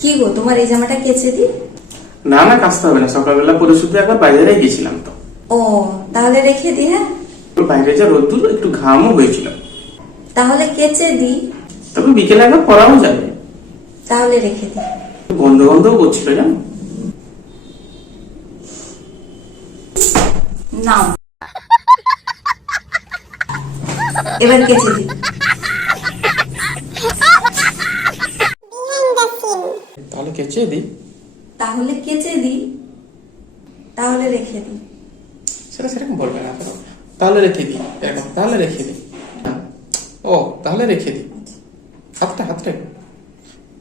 কি গো, তোমার এই জামাটা কেচে দি? না না, কাচতে হবে না, সকালবেলা পরে শুধু একবার বাইরে গেছিলাম তো। ও, তাহলে রেখে দি। হ্যাঁ, বাইরে যা রোদ্দুর, একটু ঘামও হয়েছিল। তাহলে কেচে দি। তবে বিকেলে একবার পরাও যাবে। তাহলে রেখে দি। গন্ধ গন্ধও করছিল জানো। নাও, এবার কেচে দি। তাহলে কেচে দিই। তাহলে কেচে দি। তাহলে রেখে দি। সেটা সেরকম বলবে না, তাহলে রেখে দিই এরকম, তাহলে রেখে দিই। ও তাহলে রেখে দিই, হাতটা হাতটা।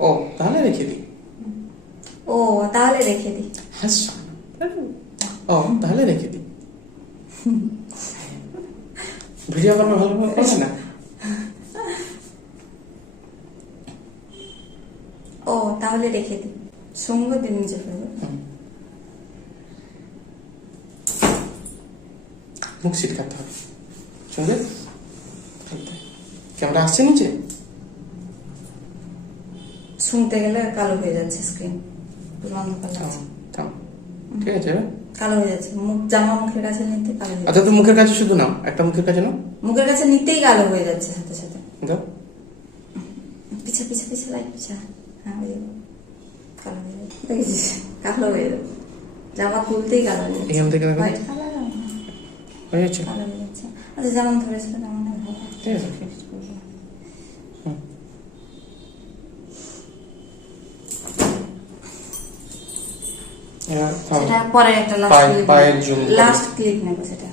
ও তাহলে রেখে দিই। ও তাহলে রেখে দি। হাসছো। ও তাহলে রেখে দিই। ভিডিও করবে ভালো করে না। ও তাহলে রেখে দি। সঙ্গ দিন নিজে ফেলবে। মুখ ছিটকাতে হবে। শুনবে ক্যামেরা আসছে নিচে। শুনতে গেলে কালো হয়ে যাচ্ছে স্ক্রিন, পুরো অন্ধকার লাগছে। ঠিক আছে, কালো হয়ে যাচ্ছে মুখ, জামা মুখের কাছে নিতে কালো হয়ে আচ্ছা, তো মুখের কাছে শুধু নাও, একটা মুখের কাছে নাও। মুখের কাছে নিতেই কালো হয়ে যাচ্ছে সাথে সাথে। দাও। পিছা পিছা পিছা লাইট পিছা। হ্যাঁ, ওই কালো হয়ে যাচ্ছে, দেখেছিস? কালো হয়ে যাচ্ছে, জামা খুলতেই কালো হয়ে যাচ্ছে। এখান থেকে দেখো। হোয়াইট কালার হয়ে যাচ্ছে। কালো হয়ে যাচ্ছে। আচ্ছা, যেমন ধরেছিল তেমন ভালো। ঠিক আছে। সেটা পরে একটা পায়ের জুম লাস্ট ক্লিপ নেবো সেটা।